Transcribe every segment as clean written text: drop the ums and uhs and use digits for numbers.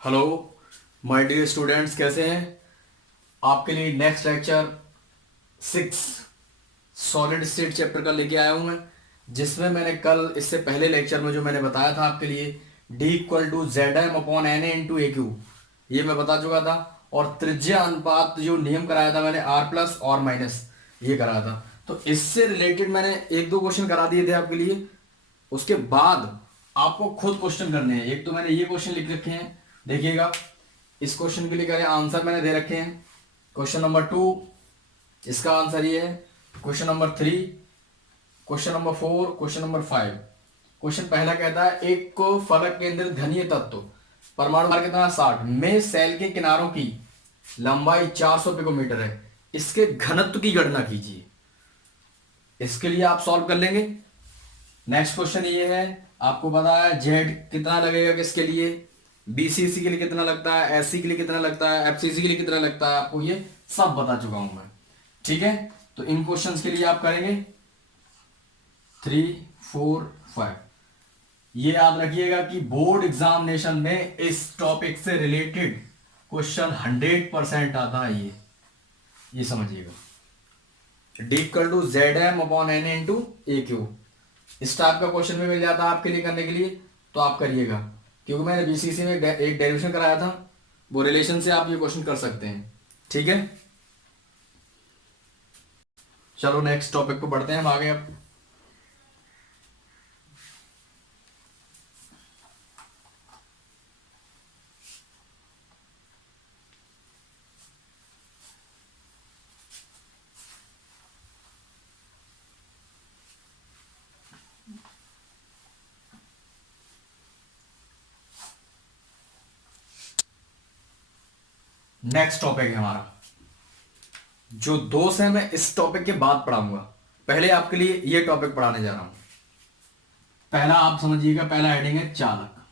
Hello my dear students, कैसे हैं? आपके लिए next lecture 6 solid state chapter का लेके आया हूं मैं, जिसमें मैंने कल इससे पहले लेक्चर में जो मैंने बताया था आपके लिए D equal to Z M upon N A into A Q, ये मैं बता चुका था। और त्रिज्या अनुपात जो नियम कराया था मैंने, आर प्लस और माइनस, ये कराया था। तो इससे रिलेटेड मैंने एक दो क्वेश्चन करा दिए थे आपके लिए। उसके बाद आपको खुद क्वेश्चन करने हैं। एक तो मैंने ये क्वेश्चन लिख रखे हैं, देखिएगा। इस क्वेश्चन के लिए क्या आंसर मैंने दे रखे हैं। क्वेश्चन नंबर 2, इसका आंसर ये है। Question number 3, question number 4, question number 5। Question पहला कहता है एक को फलक केंद्रित घनीय तत्व परमाणु भार कितना 60 में सेल के किनारों की लंबाई 400 पिकोमीटर है, इसके घनत्व की गणना कीजिए। इसके लिए आप सॉल्व कर लेंगे। नेक्स्ट क्वेश्चन ये है, आपको पता है जेड कितना लगेगा किसके लिए, बीसीसी के लिए कितना लगता है, एससी के लिए कितना लगता है, एफसीसी के लिए कितना लगता है, आपको ये सब बता चुका हूं मैं। ठीक है, तो इन क्वेश्चंस के लिए आप करेंगे 3, 4, 5। ये याद रखिएगा कि बोर्ड एग्जामिनेशन में इस टॉपिक से रिलेटेड क्वेश्चन 100% आता है। ये समझिएगा। D equal to Z M upon N into A Q, इस टाइप का क्वेश्चन में मिल जाता है आपके लिए करने के लिए, तो आप करिएगा। क्योंकि मैंने बीसीसी में एक डेरिवेशन कराया था, वो रिलेशन से आप ये क्वेश्चन कर सकते हैं। ठीक है, चलो नेक्स्ट टॉपिक पे बढ़ते हैं हम आगे अब। नेक्स्ट टॉपिक है हमारा, जो दोस्त है मैं इस टॉपिक के बाद पढ़ाऊंगा। पहले आपके लिए ये टॉपिक पढ़ाने जा रहा हूं। पहला आप समझिएगा, पहला हेडिंग है चालक।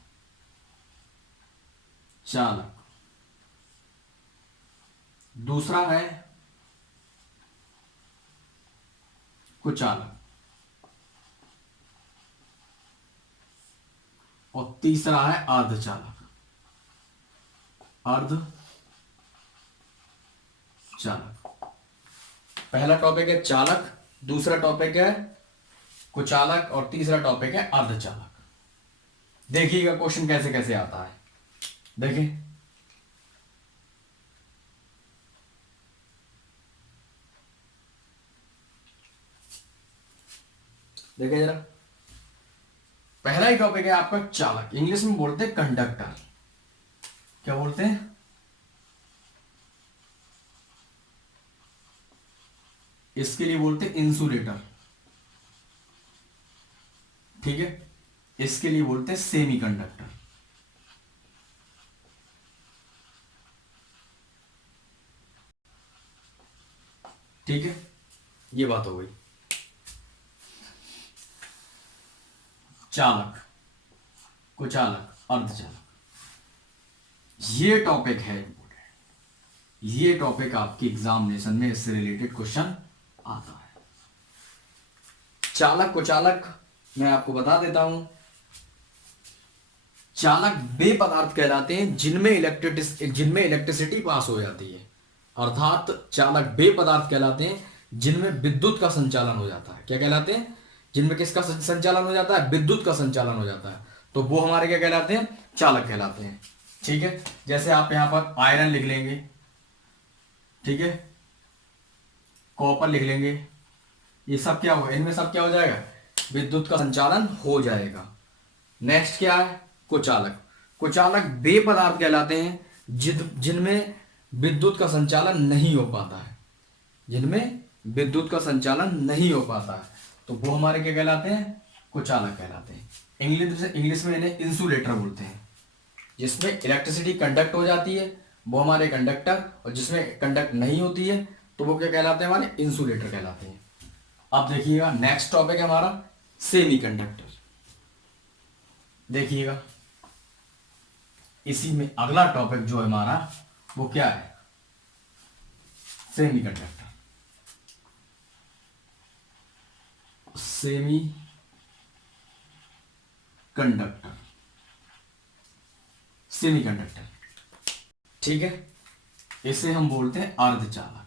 चालक। दूसरा है कुचालक। और तीसरा है अर्धचालक। अर्धचालक। पहला टॉपिक है चालक, दूसरा टॉपिक है कुचालक और तीसरा टॉपिक है अर्धचालक। देखिएगा क्वेश्चन कैसे कैसे आता है, देखिए। देखिए जरा, पहला ही टॉपिक है आपका चालक। इंग्लिश में बोलते हैं कंडक्टर। क्या बोलते हैं? इसके लिए बोलते हैं इंसुलेटर। ठीक है, इसके लिए बोलते हैं सेमी कंडक्टर। ठीक है, ये बात हो गई। चालक, कुचालक, अर्धचालक, ये टॉपिक है। ये टॉपिक आपके एग्जामिनेशन में इससे रिलेटेड क्वेश्चन आता है। चालक कुचालक मैं आपको बता देता हूं। चालक वे पदार्थ कहलाते हैं जिनमें इलेक्ट्रिसिटी पास हो जाती है। अर्थात चालक वे पदार्थ कहलाते हैं जिनमें विद्युत का संचालन हो जाता है। क्या कहलाते हैं? जिनमें किसका संचालन हो जाता है? विद्युत का संचालन हो जाता है। तो वो हमारे क्या कहलाते हैं? चालक कहलाते हैं। ठीक है, जैसे आप यहां पर आयरन लिख लेंगे, ठीक है, कॉपर लिख लेंगे, ये सब क्या होगा? इनमें सब क्या हो जाएगा? विद्युत का संचालन हो जाएगा। नेक्स्ट क्या है? कुचालक। कुचालक वे पदार्थ कहलाते हैं जिनमें विद्युत का संचालन नहीं हो पाता है। जिनमें विद्युत का संचालन नहीं हो पाता है, तो वो हमारे क्या कहलाते हैं? कुचालक कहलाते हैं। इंग्लिश में इन्हें इंसुलेटर बोलते हैं। जिसमें इलेक्ट्रिसिटी कंडक्ट हो जाती है वो हमारे कंडक्टर, और जिसमें कंडक्ट नहीं होती है तो वो क्या कहलाते हैं? हमारे इंसुलेटर कहलाते हैं। अब देखिएगा, नेक्स्ट टॉपिक है हमारा सेमी कंडक्टर। देखिएगा, इसी में अगला टॉपिक जो है हमारा वो क्या है? Semi conductor. Semi conductor. Semi conductor ठीक है, इसे हम बोलते हैं अर्धचालक।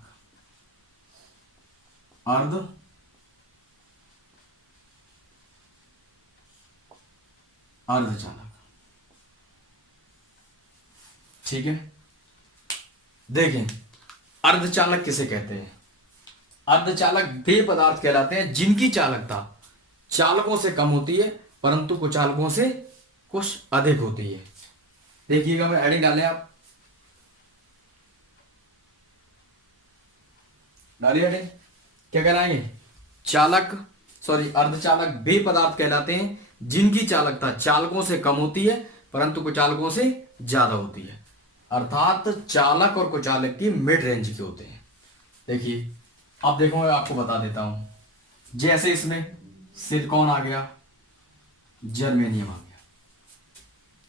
अर्धचालक। ठीक है, देखें अर्धचालक किसे कहते हैं? अर्धचालक वे पदार्थ कहलाते हैं जिनकी चालकता चालकों से कम होती है परंतु कुचालकों से कुछ अधिक होती है। देखिएगा, मैं एडिंग डालें, आप डालिए एडिंग। क्या कराएंगे? चालक, सॉरी, अर्धचालक वे पदार्थ कहलाते हैं जिनकी चालकता चालकों से कम होती है परंतु कुचालकों से ज्यादा होती है, अर्थात चालक और कुचालक की मिड रेंज के होते हैं। देखिए, अब देखो मैं आपको बता देता हूं। जैसे इसमें सिलिकॉन आ गया, जर्मेनियम आ गया,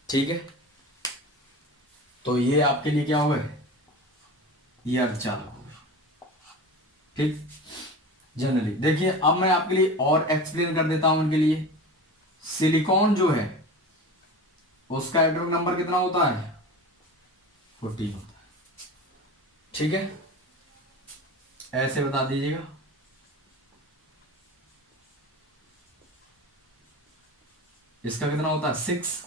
ठीक है, तो ये आपके लिए क्या हो गए? ये अर्धचालक हो गए। ठीक, जनरली देखिए, अब मैं आपके लिए और एक्सप्लेन कर देता हूं इनके लिए। सिलिकॉन जो है उसका एटॉमिक नंबर कितना होता है? 14 होता है। ठीक है, ऐसे बता दीजिएगा। इसका कितना होता है? 6,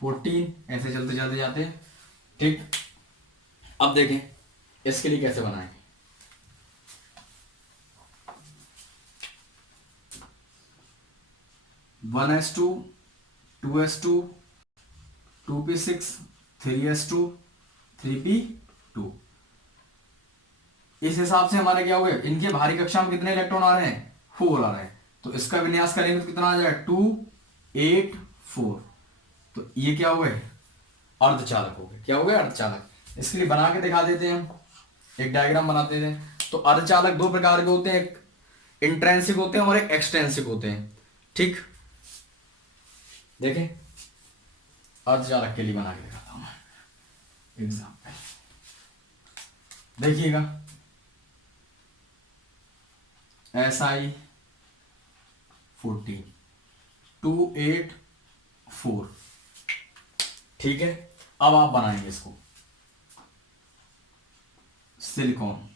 14, ऐसे चलते जाते जाते हैं। ठीक, अब देखें इसके लिए कैसे बनाएंगे। 1s2, 2s2, 2p6, 3s2, 3p2। इस हिसाब से हमारे क्या हो गए? इनके भारी कक्षा में कितने इलेक्ट्रॉन आ रहे हैं? 4 आ रहे हैं। तो इसका विन्यास करेंगे तो कितना आ जाए? 2, 8, 4। तो ये क्या हो गए? अर्धचालक हो गए। क्या हो गए? अर्धचालक। इसके लिए बना के दिखा देते हैं हम, एक डायग्राम बनाते थे। तो अर्धचालक दो प्रकार के होते हैं, एक इंट्रेंसिक होते हैं और एक एक्सट्रेंसिक होते हैं। ठीक, देखें अर्धचालक के लिए बना के दिखाता हूं एग्जाम्पल। देखिएगा, Si 14, 284। ठीक है, अब आप बनाएंगे इसको सिलिकॉन।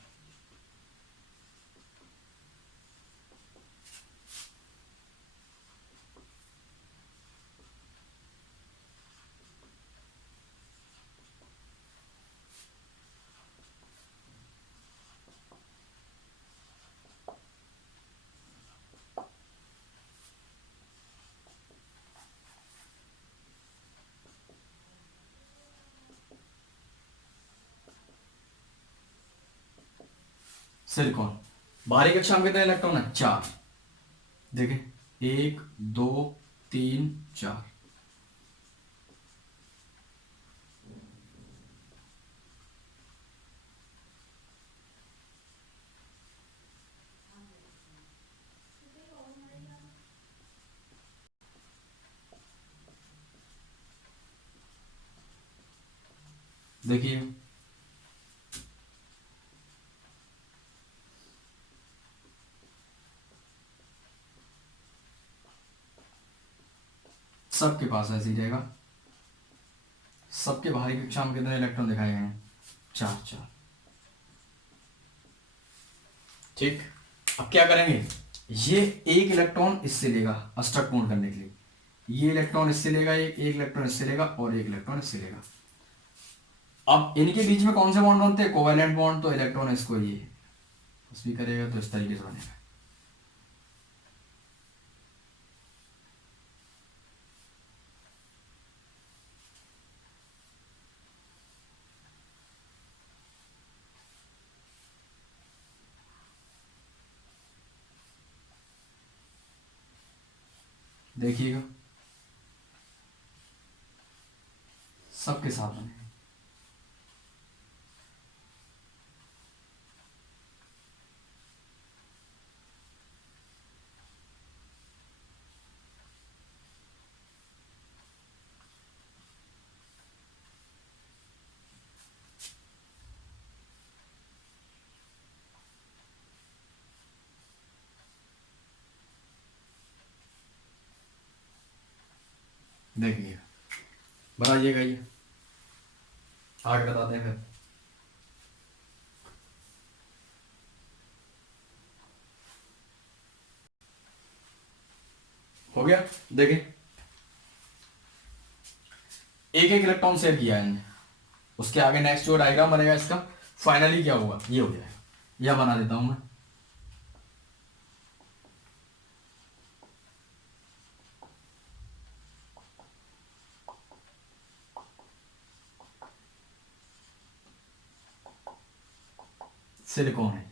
सिलिकॉन भारी कक्षा में कितने इलेक्ट्रॉन है? 4। देखें, 1, 2, 3, 4। देखिए, सबके पास ऐसे ही रहेगा। सबके भारी कक्षा में कितने इलेक्ट्रॉन दिखाए गए हैं? 4, 4। ठीक, अब क्या करेंगे? ये एक इलेक्ट्रॉन इससे लेगा अष्टक पूर्ण करने के लिए, ये इलेक्ट्रॉन इससे लेगा, एक इलेक्ट्रॉन इससे लेगा और एक इलेक्ट्रॉन इससे लेगा। अब इनके बीच में कौन से बॉन्ड बनते हैं? Covalent bond. तो इलेक्ट्रॉन इसको ये कुछ भी करेगा तो इस तरीके से बनेगा। देखिएगा, सबके साथ बनेगा। देखिए, बनाइएगा ये। आगे बताते हैं फिर। हो गया, देखिए एक एक इलेक्ट्रॉन शेयर किया है इनने, उसके आगे नेक्स्ट जो डायग्राम बनेगा इसका फाइनली क्या होगा ये हो जाएगा। यह बना देता हूं मैं। सिलिकॉन है,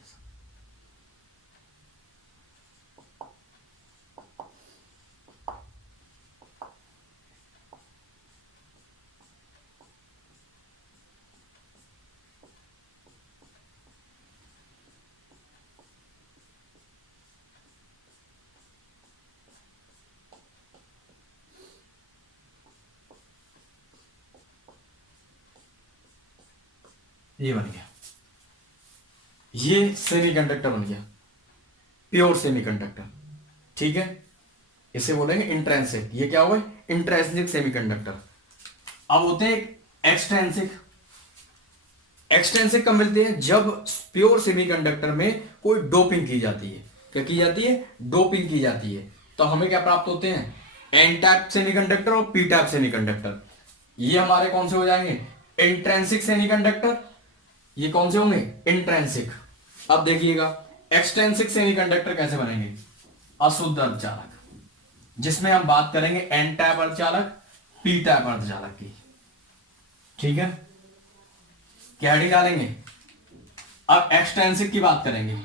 ये बन गया, ये सेमीकंडक्टर बन गया, प्योर सेमीकंडक्टर। ठीक है, इसे बोलेंगे इंट्रेंसिक। ये क्या हुआ, इंट्रेंसिक सेमीकंडक्टर। अब होते हैं एक्सट्रेंसिक। एक्सट्रेंसिक कब मिलते हैं, जब प्योर सेमीकंडक्टर में कोई डोपिंग की जाती है। क्या की जाती है, डोपिंग की जाती है। तो हमें क्या प्राप्त होते हैं, एन टाइप सेमीकंडक्टर और पी टाइप सेमीकंडक्टर। ये हमारे कौन से हो जाएंगे, इंट्रेंसिक सेमीकंडक्टर। ये कौन से होंगे, इंट्रेंसिक। अब देखिएगा एक्सट्रेंसिक सेमीकंडक्टर कैसे बनेंगे, अशुद्ध अर्धचालक, जिसमें हम बात करेंगे एन टाइप अर्धचालक, पी टाइप अर्धचालक की। ठीक है, क्या डी डालेंगे। अब एक्सट्रेंसिक की बात करेंगे,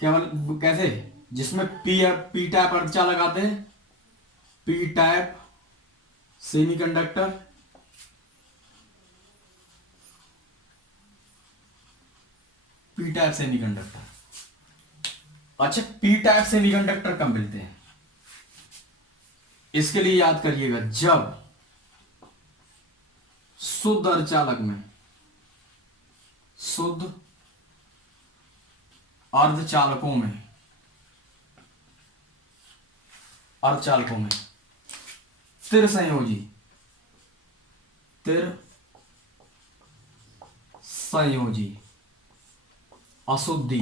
केवल कैसे, जिसमें पी टाइप अर्धचालक आते हैं, P type semiconductor, P type semiconductor. अच्छा, पी टाइप सेमीकंडक्टर कब मिलते हैं, इसके लिए याद करिएगा, जब शुद्ध अर्धचालक में, शुद्ध अर्धचालकों में, अर्धचालकों में स्थिर संयोजी, स्थिर संयोजी अशुद्धि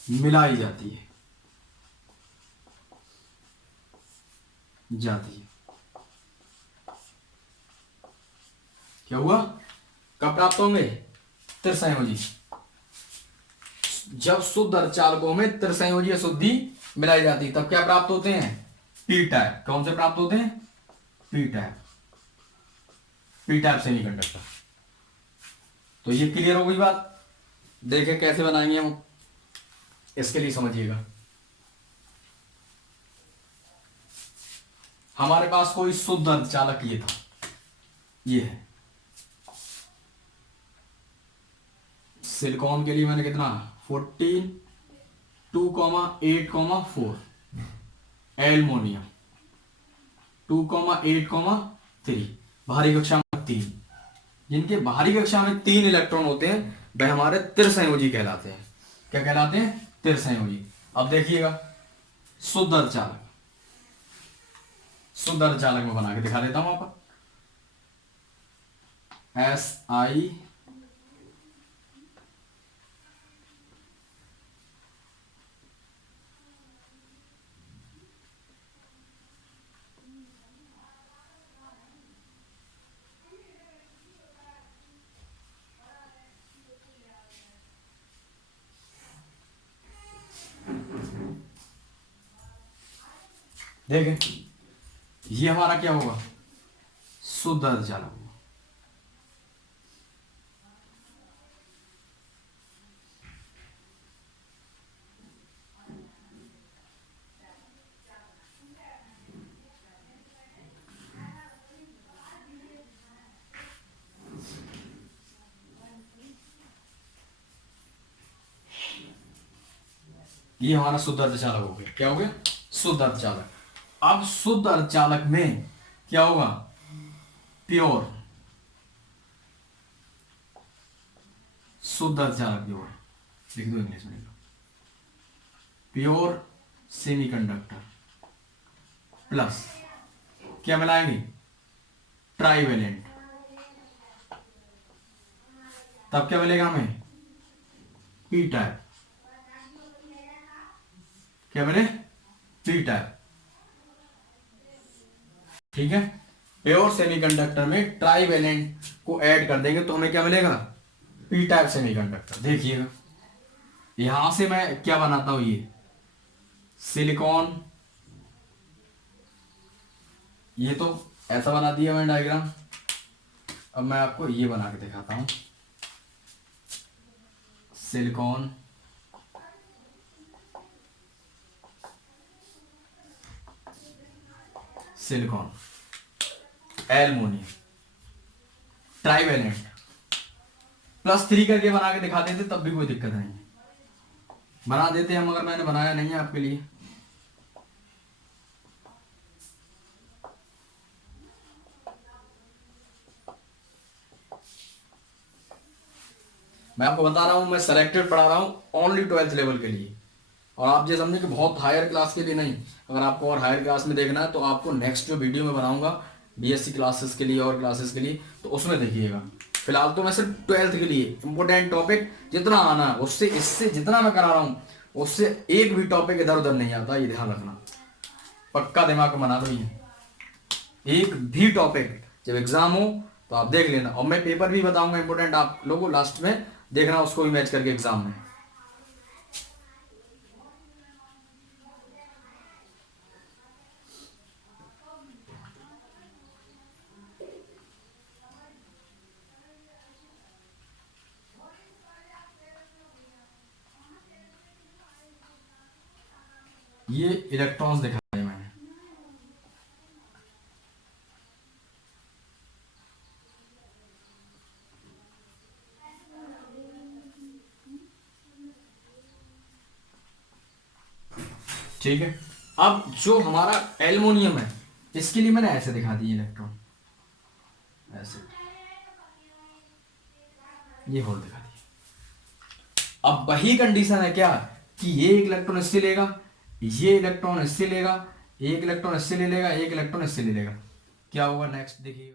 मिलाई जाती है, जाती है। क्या हुआ, कब प्राप्त होंगे, त्रिसंयोजी। जब शुद्ध अर्धचालकों में त्रिसंयोजी अशुद्धि मिलाई जाती है तब क्या प्राप्त होते हैं, पी टाइप। कौन से प्राप्त होते हैं, P type, P type semiconductor. तो ये क्लियर हो गई बात। देखें कैसे बनाएंगे हम, इसके लिए समझिएगा। हमारे पास कोई शुद्ध अर्धचालक ये था, ये है सिलिकॉन के लिए मैंने कितना 14 2,8,4, एल्युमिनियम 2,8,3, भारी कक्षा में 3। जिनके भारी कक्षा में 3 इलेक्ट्रॉन होते हैं वह हमारे त्रिसंयोजी कहलाते हैं। क्या कहलाते हैं, त्रिसंयोजी। अब देखिएगा शुद्ध अर्धचालक, शुद्ध अर्धचालक में बना के दिखा देता हूं आपको। SI देखें, ये हमारा क्या होगा, शुद्ध अर्धचालक होगा। ये हमारा शुद्ध अर्धचालक हो गया। क्या हो गया, शुद्ध अर्धचालक। अब शुद्ध अर्धचालक में क्या होगा, प्योर, शुद्ध अर्धचालक जो है, लिख दो इंग्लिश में, प्योर सेमीकंडक्टर प्लस क्या मिलाएंगे, ट्राईवेलेंट, तब क्या मिलेगा हमें, पी टाइप। क्या मिले, पी टाइप। ठीक है, प्योर सेमीकंडक्टर में ट्राईवेलेंट को ऐड कर देंगे तो हमें क्या मिलेगा, पी टाइप सेमीकंडक्टर। देखिएगा यहां से मैं क्या बनाता हूं, ये सिलिकॉन, ये तो ऐसा बना दिया मैंने डायग्राम। अब मैं आपको ये बना के दिखाता हूं, सिलिकॉन, सिलिकॉन, एल्युमिनियम, ट्राईवेलेंट, +3 करके बना के दिखा देते तब भी कोई दिक्कत नहीं है, बना देते हम, मगर मैंने बनाया नहीं है आपके लिए। मैं आपको बता रहा हूं, मैं सेलेक्टेड पढ़ा रहा हूं ओनली 12th लेवल के लिए, और आप ये समझे कि बहुत हायर क्लास के लिए नहीं। अगर आपको और हायर क्लास में देखना है तो आपको नेक्स्ट जो वीडियो में बनाऊंगा बीएससी क्लासेस के लिए और क्लासेस के लिए, तो उसमें देखिएगा। फिलहाल तो मैं सिर्फ 12th के लिए इंपॉर्टेंट टॉपिक जितना आना है उससे, इससे जितना मैं करा रहा हूँ उससे एक भी टॉपिक इधर उधर नहीं आता, ये ध्यान रखना, पक्का दिमाग में बना लो ये। एक भी टॉपिक जब एग्जाम हो तो आप देख लेना, और मैं पेपर भी बताऊंगा इंपॉर्टेंट, आप लोगों लास्ट में देखना उसको भी मैच करके एग्जाम में। ये इलेक्ट्रॉन्स दिखाए मैंने, ठीक है। अब जो हमारा एल्युमिनियम है इसके लिए मैंने ऐसे दिखा दिए इलेक्ट्रॉन, ऐसे ये होल दिखा दिया। अब वही कंडीशन है क्या, कि ये एक इलेक्ट्रॉन इससे लेगा, ये इलेक्ट्रॉन इससे लेगा, एक इलेक्ट्रॉन इससे ले लेगा, एक इलेक्ट्रॉन इससे ले लेगा, क्या होगा नेक्स्ट देखिएगा।